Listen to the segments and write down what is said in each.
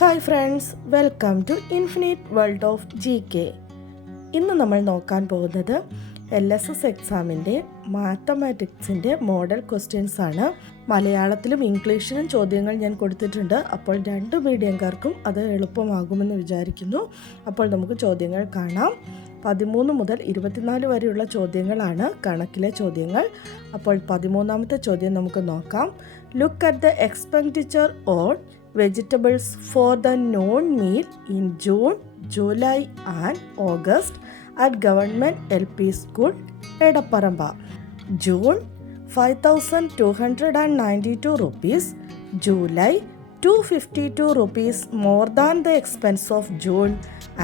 Hi friends, welcome to infinite world of GK. ഇന്ന് നമ്മൾ നോക്കാൻ പോകുന്നത് LSS എക്സാമിൻ്റെ മാത്തമാറ്റിക്സിൻ്റെ മോഡൽ ക്വസ്റ്റ്യൻസ് ആണ്. മലയാളത്തിലും ഇംഗ്ലീഷിലും ചോദ്യങ്ങൾ ഞാൻ കൊടുത്തിട്ടുണ്ട്. അപ്പോൾ രണ്ട് മീഡിയംകാർക്കും അത് എളുപ്പമാകുമെന്ന് വിചാരിക്കുന്നു. അപ്പോൾ നമുക്ക് ചോദ്യങ്ങൾ കാണാം. 13 മുതൽ 24 വരെയുള്ള ചോദ്യങ്ങളാണ് കണക്കിലെ ചോദ്യങ്ങൾ. അപ്പോൾ 13ാമത്തെ ചോദ്യം നമുക്ക് നോക്കാം. Look at the expenditure on vegetables for the noon meal in June, July and August at Government LP School, Edaparamba. June 5,292 rupees, July 252 rupees more than the expense of June,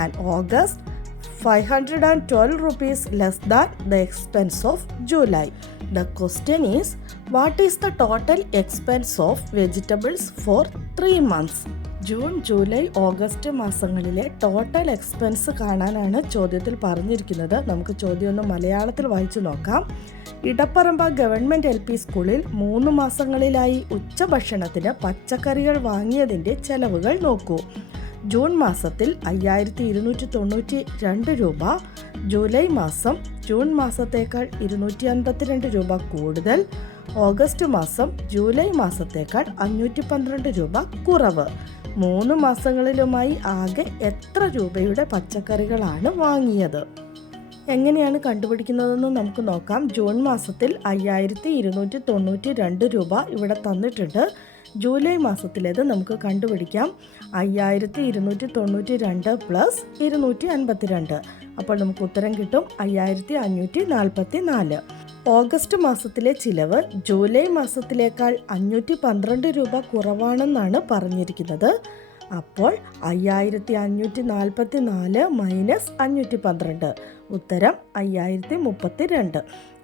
and August 512 rupees less than the expense of July. The question is, what is the total expense of vegetables for 3 months? June, July, August മാസങ്ങളിലെ total expense കാണാനാണ് ചോദ്യത്തിൽ പറഞ്ഞിരിക്കുന്നത്. നമുക്ക് ചോദ്യം ഒന്ന് മലയാളത്തിൽ വായിച്ചു നോക്കാം. ഇടപ്പറമ്പ ഗവൺമെൻറ് LP സ്കൂളിൽ 3 മാസങ്ങളിലായി ഉച്ചഭക്ഷണത്തിന് പച്ചക്കറികൾ വാങ്ങിയതിൻ്റെ ചെലവുകൾ നോക്കൂ. ജൂൺ മാസത്തിൽ 5292 രൂപ, ജൂലൈ മാസം ജൂൺ മാസത്തേക്കാൾ 252 രൂപ കൂടുതൽ, ഓഗസ്റ്റ് മാസം ജൂലൈ മാസത്തേക്കാൾ 512 രൂപ കുറവ്. 3 മാസങ്ങളിലുമായി ആകെ എത്ര രൂപയുടെ പച്ചക്കറികളാണ് വാങ്ങിയത്? എങ്ങനെയാണ് കണ്ടുപിടിക്കുന്നതെന്ന് നമുക്ക് നോക്കാം. ജൂൺ മാസത്തിൽ 5292 രൂപ ഇവിടെ തന്നിട്ടുണ്ട്. ജൂലൈ മാസത്തിലേത് നമുക്ക് കണ്ടുപിടിക്കാം. 5292 പ്ലസ് 252. അപ്പോൾ നമുക്ക് ഉത്തരം കിട്ടും 5544. ഓഗസ്റ്റ് മാസത്തിലെ ചിലവ് ജൂലൈ മാസത്തിലേക്കാൾ 512 രൂപ കുറവാണെന്നാണ് പറഞ്ഞിരിക്കുന്നത്. അപ്പോൾ 5544 മൈനസ് 512, ഉത്തരം 5032.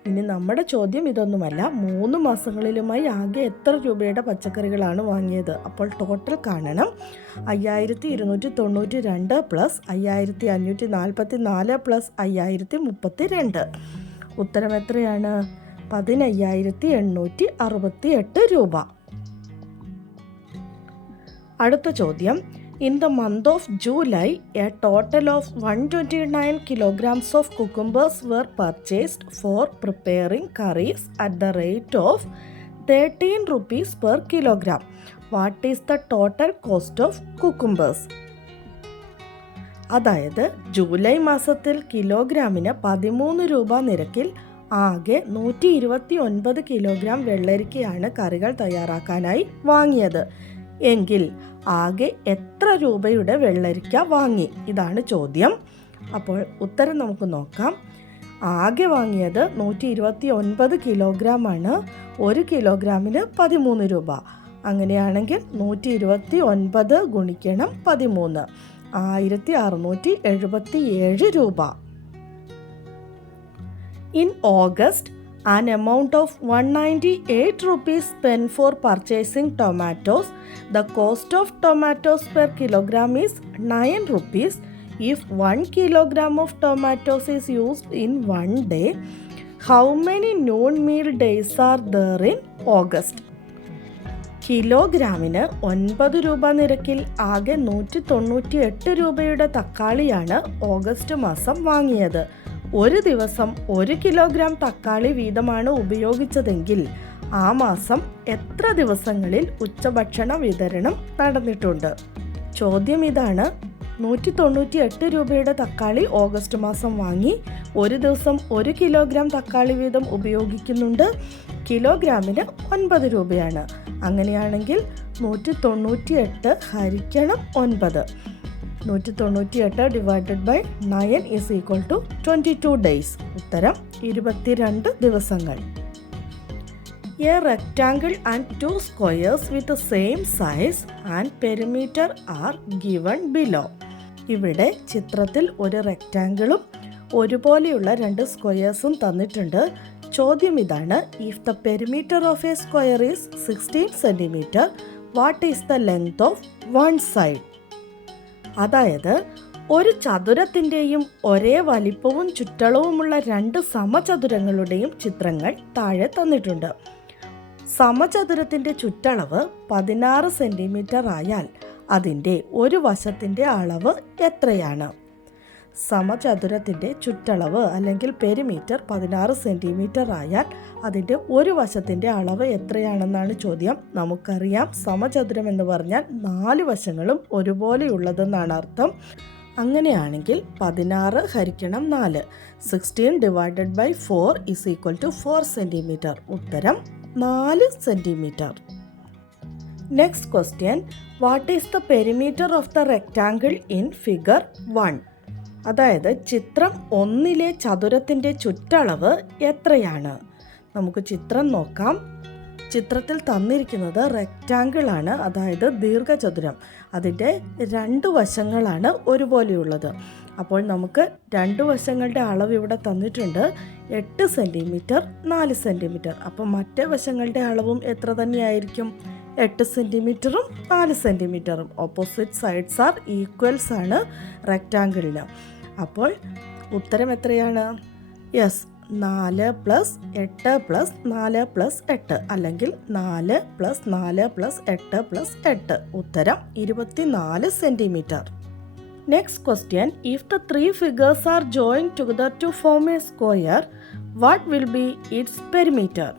ഇനി നമ്മുടെ ചോദ്യം ഇതൊന്നുമല്ല, 3 മാസങ്ങളിലുമായി ആകെ എത്ര രൂപയുടെ പച്ചക്കറികളാണ് വാങ്ങിയത്? അപ്പോൾ ടോട്ടൽ കാണണം. 5292 പ്ലസ് 5544 പ്ലസ് 5032. ഉത്തരം എത്രയാണ്? 15868 രൂപ. അടുത്ത ചോദ്യം. In the month of July, a total of 129 kilograms of cucumbers were purchased for preparing curries at the rate of 13 rupees per kilogram. What is the total cost of cucumbers? അതായത് July മാസത്തിൽ കിലോഗ്രാമിന് 13 രൂപ നിരക്കിൽ ആകെ 129 kilogram വെള്ളരിക്കയാണ് കറികൾ തയ്യാറാക്കാനായി വാങ്ങിയത്. എങ്കിൽ ആകെ എത്ര രൂപയുടെ വെള്ളരിക്ക വാങ്ങി? ഇതാണ് ചോദ്യം. അപ്പോൾ ഉത്തരം നമുക്ക് നോക്കാം. ആകെ വാങ്ങിയത് 129 കിലോഗ്രാം ആണ്. 1 കിലോഗ്രാമിന് 13 രൂപ. അങ്ങനെയാണെങ്കിൽ 129 ഗുണിക്കണം 13, 1677 രൂപ. In August, an amount of 198 rupees spent for purchasing tomatoes. The cost of tomatoes per kilogram is 9 rupees. If 1 kilogram of tomatoes is used in one day, how many noon meal days are there in August? കിലോഗ്രാമിന് 9 രൂപ നിരക്കിൽ ആകെ 198 രൂപയുടെ തക്കാളിയാണ് August മാസം വാങ്ങിയത്. ഒരു ദിവസം 1 കിലോഗ്രാം തക്കാളി വീതമാണ് ഉപയോഗിച്ചതെങ്കിൽ ആ മാസം എത്ര ദിവസങ്ങളിൽ ഉച്ചഭക്ഷണ വിതരണം നടന്നിട്ടുണ്ട്? ചോദ്യം ഇതാണ്. 198 രൂപയുടെ തക്കാളി ഓഗസ്റ്റ് മാസം വാങ്ങി. ഒരു ദിവസം 1 കിലോഗ്രാം തക്കാളി വീതം ഉപയോഗിക്കുന്നുണ്ട്. കിലോഗ്രാമിന് 9 രൂപയാണ്. അങ്ങനെയാണെങ്കിൽ 198 ഹരിക്കണം 9. 198 divided by 9 is equal to 22 days. ഉത്തരം 22 ദിവസങ്ങൾ. A rectangle and 2 squares with the same size and perimeter are given below. ഇവിടെ ചിത്രത്തിൽ ഒരു റെക്റ്റാങ്കിളും ഒരുപോലെയുള്ള 2 സ്ക്വയേഴ്സും തന്നിട്ടുണ്ട്. ചോദ്യം ഇതാണ്. If the perimeter of A square is 16 centimetre, what is the length of one side? അതായത് ഒരു ചതുരത്തിൻ്റെയും ഒരേ വലിപ്പവും ചുറ്റളവുമുള്ള 2 സമചതുരങ്ങളുടെയും ചിത്രങ്ങൾ താഴെ തന്നിട്ടുണ്ട്. സമചതുരത്തിൻ്റെ ചുറ്റളവ് 16 സെൻറ്റിമീറ്റർ ആയാൽ അതിൻ്റെ ഒരു വശത്തിൻ്റെ അളവ് എത്രയാണ്? സമചതുരത്തിൻ്റെ ചുറ്റളവ് അല്ലെങ്കിൽ പെരിമീറ്റർ 16 സെൻറ്റിമീറ്റർ ആയാൽ അതിൻ്റെ ഒരു വശത്തിൻ്റെ അളവ് എത്രയാണെന്നാണ് ചോദ്യം. നമുക്കറിയാം സമചതുരം എന്ന് പറഞ്ഞാൽ 4 വശങ്ങളും ഒരുപോലെയുള്ളതെന്നാണ് അർത്ഥം. അങ്ങനെയാണെങ്കിൽ 16 ഹരിക്കണം 4, 16 divided by 4 is equal to 4 centimetre. ഉത്തരം 4 centimetre. Next question, what is the perimeter of the rectangle in figure 1? അതായത് ചിത്രം 1 ചതുരത്തിൻ്റെ ചുറ്റളവ് എത്രയാണ്? നമുക്ക് ചിത്രം നോക്കാം. ചിത്രത്തിൽ തന്നിരിക്കുന്നത് റെക്റ്റാങ്കിൾ ആണ്, അതായത് ദീർഘചതുരം. അതിൻ്റെ 2 വശങ്ങളാണ് ഒരുപോലെയുള്ളത്. അപ്പോൾ നമുക്ക് 2 വശങ്ങളുടെ അളവ് ഇവിടെ തന്നിട്ടുണ്ട്, 8 സെൻറ്റിമീറ്റർ 4 സെൻറ്റിമീറ്റർ. അപ്പോൾ മറ്റേ വശങ്ങളുടെ അളവും എത്ര തന്നെയായിരിക്കും? 8 സെൻറ്റിമീറ്ററും 4 സെൻറ്റിമീറ്ററും. ഓപ്പോസിറ്റ് സൈഡ്സ് ആർ ഈക്വൽസ് ആണ് റെക്റ്റാങ്കിളിന്. അപ്പോൾ ഉത്തരം എത്രയാണ്? യെസ്, 4 + 8 + 4 + 8 അല്ലെങ്കിൽ 4 + 4 + 8 + 8. ഉത്തരം 24 centimetre. Next question, if the 3 figures are joined together to form a square, what will be its perimeter?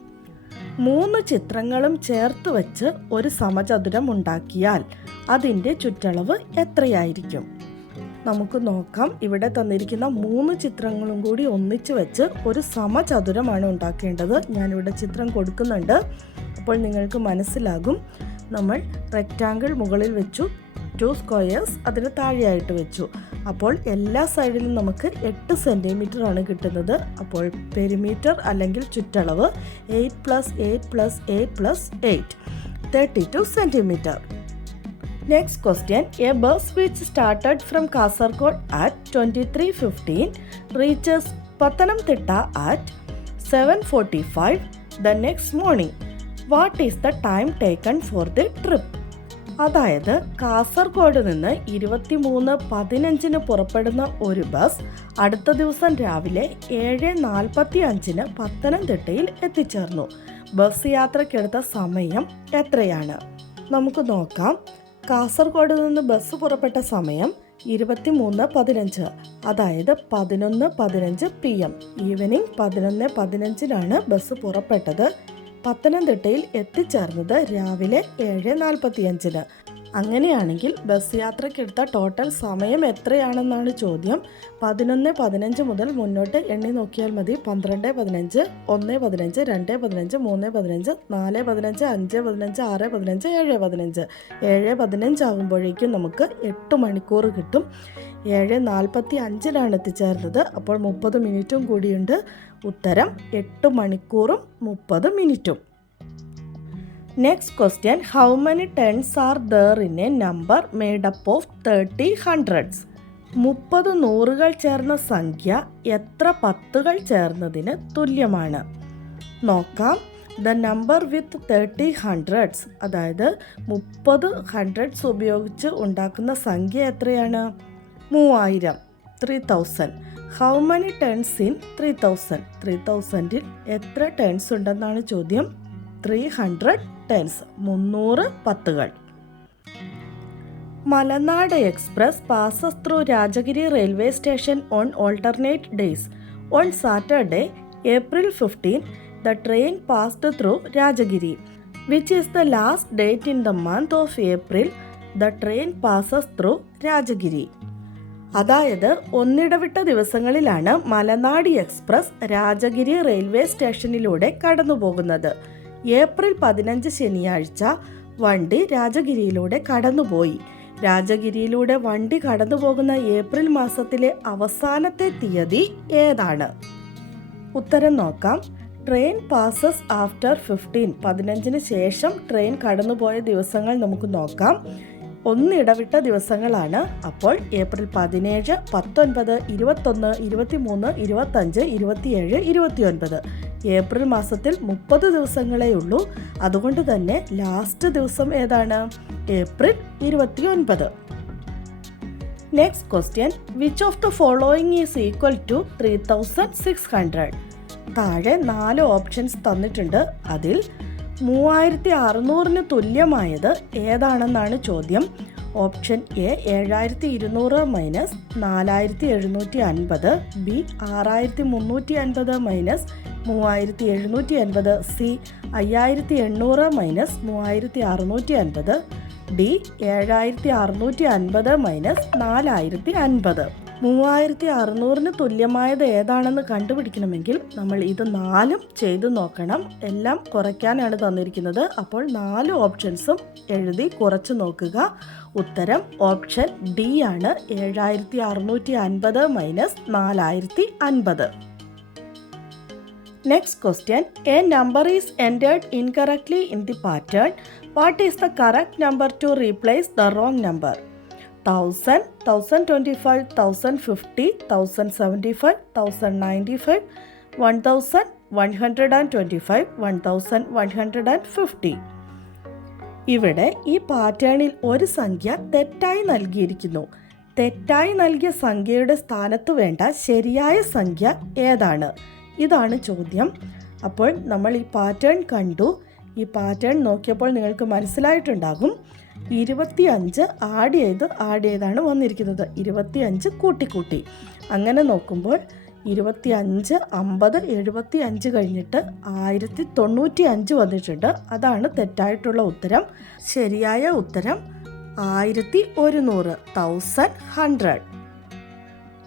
3 ചിത്രങ്ങളും ചേർത്ത് വെച്ച് ഒരു സമചതുരം ഉണ്ടാക്കിയാൽ അതിൻ്റെ ചുറ്റളവ് എത്രയായിരിക്കും? നമുക്ക് നോക്കാം. ഇവിടെ തന്നിരിക്കുന്ന 3 ചിത്രങ്ങളും കൂടി ഒന്നിച്ച് വെച്ച് ഒരു സമചതുരമാണ് ഉണ്ടാക്കേണ്ടത്. ഞാനിവിടെ ചിത്രം കൊടുക്കുന്നുണ്ട്, അപ്പോൾ നിങ്ങൾക്ക് മനസ്സിലാകും. നമ്മൾ റെക്റ്റാങ്കിൾ മുകളിൽ വെച്ചു, 2 സ്ക്വയേഴ്സ് അതിന് താഴെയായിട്ട് വെച്ചു. അപ്പോൾ എല്ലാ സൈഡിലും നമുക്ക് 8 സെൻറ്റിമീറ്റർ ആണ് കിട്ടുന്നത്. അപ്പോൾ പെരിമീറ്റർ അല്ലെങ്കിൽ ചുറ്റളവ് 8 + 8 + 8 + 8 32 centimetre. Next question, a bus which started from Kasaragod at 23:15 reaches Pathanamthitta at 7:45 the next morning. What is the time taken for the trip? അതായത് കാസർഗോഡ് നിന്ന് 23:15 പുറപ്പെടുന്ന ഒരു ബസ് അടുത്ത ദിവസം രാവിലെ 7:45 പത്തനംതിട്ടയിൽ എത്തിച്ചേർന്നു. ബസ് യാത്രയ്ക്കെടുത്ത സമയം എത്രയാണ്? നമുക്ക് നോക്കാം. കാസർഗോഡ് നിന്ന് ബസ് പുറപ്പെട്ട സമയം 23:15, അതായത് 11:15 PM. ഈവനിങ് 11:15 ബസ് പുറപ്പെട്ടത്. പത്തനംതിട്ടയിൽ എത്തിച്ചേർന്നത് രാവിലെ 7:45. അങ്ങനെയാണെങ്കിൽ ബസ് യാത്രയ്ക്കെടുത്ത ടോട്ടൽ സമയം എത്രയാണെന്നാണ് ചോദ്യം. 11:15 മുതൽ മുന്നോട്ട് എണ്ണി നോക്കിയാൽ മതി. 12:15, 1:15, 2:15, 3:15, 4:15, 5:15, 6:15, 7:15. 7:15 ആകുമ്പോഴേക്കും നമുക്ക് 8 മണിക്കൂർ കിട്ടും. 7:45 എത്തിച്ചേർന്നത്. അപ്പോൾ 30 മിനിറ്റും കൂടിയുണ്ട്. ഉത്തരം 8 മണിക്കൂറും 30 മിനിറ്റും. Next question, how many tense are there in A number made up of 30 hundreds? 30 നൂറുകൾ ചേർന്ന സംഖ്യ എത്ര പത്തുകൾ ചേർന്നതിന് തുല്യമാണ്? നോക്കാം. ദ നമ്പർ വിത്ത് 30 hundreds, അതായത് 30 hundreds ഉപയോഗിച്ച് ഉണ്ടാക്കുന്ന സംഖ്യ എത്രയാണ്? 3000, 3000. How many tens in 3000? 3000ൽ എത്ര ടെൻസ് ഉണ്ടെന്നാണ് ചോദ്യം. 300 ടെൻസ്, 300 പത്തുകൾ. Malanad express passes through Rajagiri railway station on alternate days. On Saturday, April 15, the train passed through Rajagiri. Which is the last date in the month of April the train passes through Rajagiri? അതായത് ഒന്നിടവിട്ട ദിവസങ്ങളിലാണ് മലനാട് express Rajagiri railway സ്റ്റേഷനിലൂടെ കടന്നു പോകുന്നത്. April 15 ശനിയാഴ്ച വണ്ടി രാജഗിരിയിലൂടെ കടന്നുപോയി. രാജഗിരിയിലൂടെ വണ്ടി കടന്നു പോകുന്ന ഏപ്രിൽ മാസത്തിലെ അവസാനത്തെ തീയതി ഏതാണ്? ഉത്തരം നോക്കാം. ട്രെയിൻ പാസസ് ആഫ്റ്റർ 15, 15 ശേഷം ട്രെയിൻ കടന്നുപോയ ദിവസങ്ങൾ നമുക്ക് നോക്കാം. ഒന്നിടവിട്ട ദിവസങ്ങളാണ്. അപ്പോൾ ഏപ്രിൽ 17, 19, 21, 23, 25, 27, 29. ഏപ്രിൽ മാസത്തിൽ 30 ദിവസങ്ങളേ ഉള്ളൂ. അതുകൊണ്ട് തന്നെ ലാസ്റ്റ് ദിവസം ഏതാണ്? April 29. Next question, which of the following is equal to 3600? താഴെ 4 ഓപ്ഷൻസ് തന്നിട്ടുണ്ട്. അതിൽ 3600 തുല്യമായത് ഏതാണെന്നാണ് ചോദ്യം. Option A 7200 minus 4750, B 6350 minus 3750, C 5800 minus 3650, D 7650 minus 4050. 3600 തുല്യമായത് ഏതാണെന്ന് കണ്ടുപിടിക്കണമെങ്കിൽ നമ്മൾ ഇത് 4 ചെയ്തു നോക്കണം. എല്ലാം കുറയ്ക്കാനാണ് തന്നിരിക്കുന്നത്. അപ്പോൾ 4 ഓപ്ഷൻസും എഴുതി കുറച്ച് നോക്കുക. ഉത്തരം ഓപ്ഷൻ ഡി ആണ്, 7650 minus 4050. Next question. A number is entered incorrectly in the pattern. What is the correct number to replace the wrong number? 1000, 1025, 1050, 1075, 1095, 1125, 1150. ഇവിടെ ഈ പാറ്റേണിൽ ഒരു സംഖ്യ തെറ്റായി നൽകിയിരിക്കുന്നു. തെറ്റായി നൽകിയ സംഖ്യയുടെ സ്ഥാനത്ത് വേണ്ട ശരിയായ സംഖ്യ ഏതാണ്? ഇതാണ് ചോദ്യം. അപ്പോൾ നമ്മൾ ഈ പാറ്റേൺ കണ്ടു. ഈ പാറ്റേൺ നോക്കിയപ്പോൾ നിങ്ങൾക്ക് മനസ്സിലായിട്ടുണ്ടാകും. 25 ആഡ് ചെയ്താണ് വന്നിരിക്കുന്നത്. 25 കൂട്ടി. അങ്ങനെ നോക്കുമ്പോൾ 25, 50, 75 കഴിഞ്ഞിട്ട് 1095 വന്നിട്ടുണ്ട്. അതാണ് തെറ്റായിട്ടുള്ള ഉത്തരം. ശരിയായ ഉത്തരം 1100, 1100.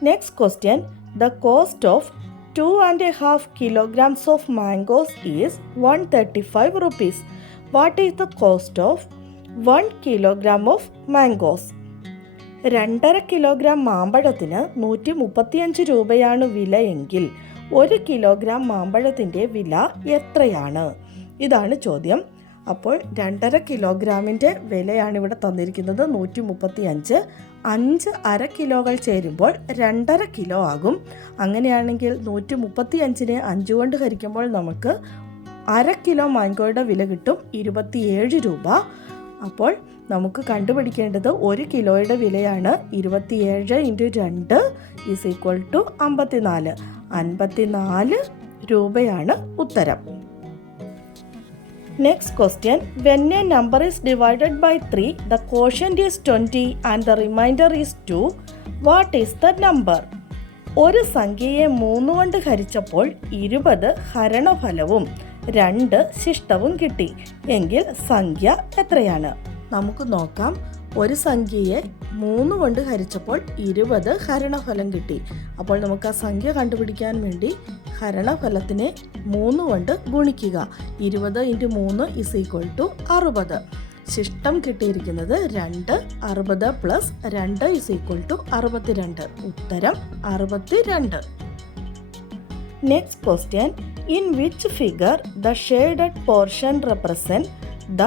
Next question. The cost of 2.5 kilograms of mangoes is 135 rupees. What is the cost of 1 kilogram of mangoes? 2.5 kilogram മാമ്പഴത്തിന് 135 രൂപയാണ് വിലയെങ്കിൽ 1 കിലോഗ്രാം മാമ്പഴത്തിൻ്റെ വില എത്രയാണ്? ഇതാണ് ചോദ്യം. അപ്പോൾ 2.5 കിലോഗ്രാമിൻ്റെ വിലയാണ് ഇവിടെ തന്നിരിക്കുന്നത്, 135. 5 അര കിലോകൾ ചേരുമ്പോൾ 2.5 കിലോ ആകും. അങ്ങനെയാണെങ്കിൽ 135നെ 5 കൊണ്ട് ഹരിക്കുമ്പോൾ നമുക്ക് അര കിലോ മാങ്കോയുടെ വില കിട്ടും 27 രൂപ. അപ്പോൾ നമുക്ക് കണ്ടുപിടിക്കേണ്ടത് 1 കിലോയുടെ വിലയാണ്. 27 × 2 = 54. 54 രൂപയാണ് ഉത്തരം. Next question. When a number is divided by 3, the quotient is 20 and the remainder is 2. What is the number? ഒരു സംഖ്യയെ 3 കൊണ്ട് ഹരിച്ചപ്പോൾ 20 ഹരണഫലവും 2 ശിഷ്ടവും കിട്ടി എങ്കിൽ സംഖ്യ എത്രയാണ്? നമുക്ക് നോക്കാം. ഒരു സംഖ്യയെ 3 കൊണ്ട് ഹരിച്ചപ്പോൾ 20 ഹരണഫലം കിട്ടി. അപ്പോൾ നമുക്ക് ആ സംഖ്യ കണ്ടുപിടിക്കാൻ വേണ്ടി ഹരണഫലത്തിനെ 3 കൊണ്ട് ഗുണിക്കുക. 20 × 3 = 60. ശിഷ്ടം കിട്ടിയിരിക്കുന്നത് 2. 60 + 2 = 62. ഉത്തരം 62. Next question. In which figure the shaded portion represent the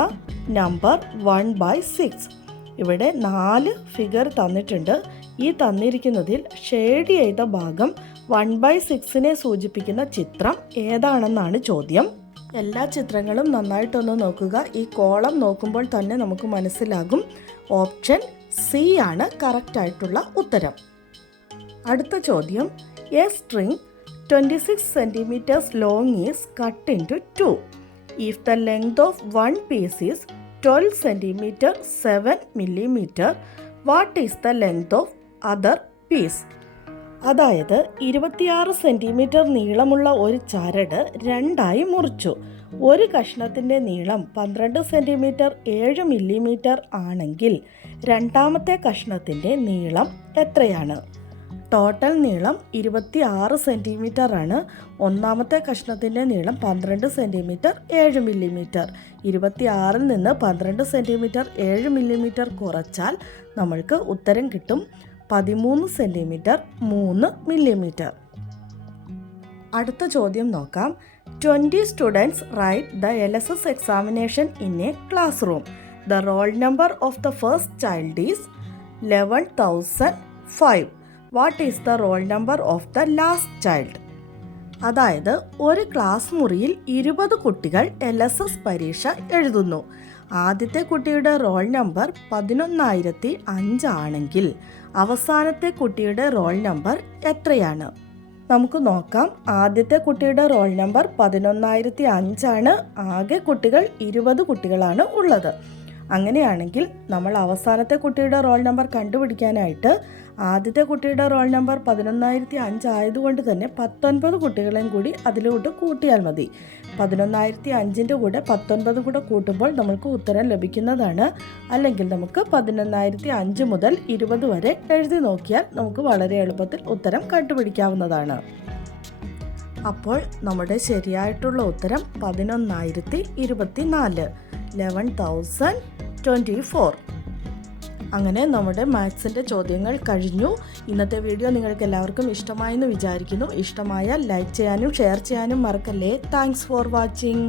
number 1/6? ഇവിടെ 4 ഫിഗർ തന്നിട്ടുണ്ട്. ഈ തന്നിരിക്കുന്നതിൽ ഷെയ്ഡ് ചെയ്ത ഭാഗം 1/6നെ സൂചിപ്പിക്കുന്ന ചിത്രം ഏതാണെന്നാണ് ചോദ്യം. എല്ലാ ചിത്രങ്ങളും നന്നായിട്ടൊന്ന് നോക്കുക. ഈ കോളം നോക്കുമ്പോൾ തന്നെ നമുക്ക് മനസ്സിലാകും. ഓപ്ഷൻ സി ആണ് കറക്റ്റ് ആയിട്ടുള്ള ഉത്തരം. അടുത്ത ചോദ്യം. A string 26 centimeters long is cut into 2. If the length of one piece is 12 centimeter 7 millimeter, what is the length of other piece? അതായത് 26 സെൻറ്റിമീറ്റർ നീളമുള്ള ഒരു ചരട് 2ആയി മുറിച്ചു. ഒരു കഷ്ണത്തിൻ്റെ നീളം 12 സെൻറ്റിമീറ്റർ 7 മില്ലിമീറ്റർ ആണെങ്കിൽ രണ്ടാമത്തെ കഷ്ണത്തിൻ്റെ നീളം എത്രയാണ്? ടോട്ടൽ നീളം 26 സെൻറ്റിമീറ്റർ ആണ്. ഒന്നാമത്തെ കഷ്ണത്തിൻ്റെ നീളം 12 സെൻറ്റിമീറ്റർ 7 മില്ലിമീറ്റർ. 26ൽ നിന്ന് 12 സെൻറ്റിമീറ്റർ 7 മില്ലിമീറ്റർ കുറച്ചാൽ നമ്മൾക്ക് ഉത്തരം കിട്ടും 13 സെൻറ്റിമീറ്റർ 3 മില്ലിമീറ്റർ. അടുത്ത ചോദ്യം നോക്കാം. 20 students write the LSS examination in a classroom. The roll number of the first child is 11,005. What is the roll number of the last child? അതായത് ഒരു ക്ലാസ് മുറിയിൽ 20 കുട്ടികൾ LSS പരീക്ഷ എഴുതുന്നു. ആദ്യത്തെ കുട്ടിയുടെ റോൾ നമ്പർ 11,005 ആണെങ്കിൽ അവസാനത്തെ കുട്ടിയുടെ റോൾ നമ്പർ എത്രയാണ്? നമുക്ക് നോക്കാം. ആദ്യത്തെ കുട്ടിയുടെ റോൾ നമ്പർ 11,005 ആണ്. ആകെ കുട്ടികൾ 20 കുട്ടികളാണ് ഉള്ളത്. അങ്ങനെയാണെങ്കിൽ നമ്മൾ അവസാനത്തെ കുട്ടിയുടെ റോൾ നമ്പർ കണ്ടുപിടിക്കാനായിട്ട് ആദ്യത്തെ കുട്ടിയുടെ റോൾ നമ്പർ 11,005 ആയതുകൊണ്ട് തന്നെ 19 കുട്ടികളെയും കൂടി അതിലോട്ട് കൂട്ടിയാൽ മതി. 11,005ൻ്റെ കൂടെ 19 കൂടെ കൂട്ടുമ്പോൾ നമുക്ക് ഉത്തരം ലഭിക്കുന്നതാണ്. അല്ലെങ്കിൽ നമുക്ക് 11,005 മുതൽ 20 വരെ എഴുതി നോക്കിയാൽ നമുക്ക് വളരെ എളുപ്പത്തിൽ ഉത്തരം കണ്ടുപിടിക്കാവുന്നതാണ്. അപ്പോൾ നമ്മുടെ ശരിയായിട്ടുള്ള ഉത്തരം 11,024, 11,024. അങ്ങനെ നമ്മുടെ മാത്സിൻ്റെ ചോദ്യങ്ങൾ കഴിഞ്ഞു. ഇന്നത്തെ വീഡിയോ നിങ്ങൾക്ക് എല്ലാവർക്കും ഇഷ്ടമായെന്ന് വിചാരിക്കുന്നു. ഇഷ്ടമായാൽ ലൈക്ക് ചെയ്യാനും ഷെയർ ചെയ്യാനും മറക്കല്ലേ. Thanks for watching.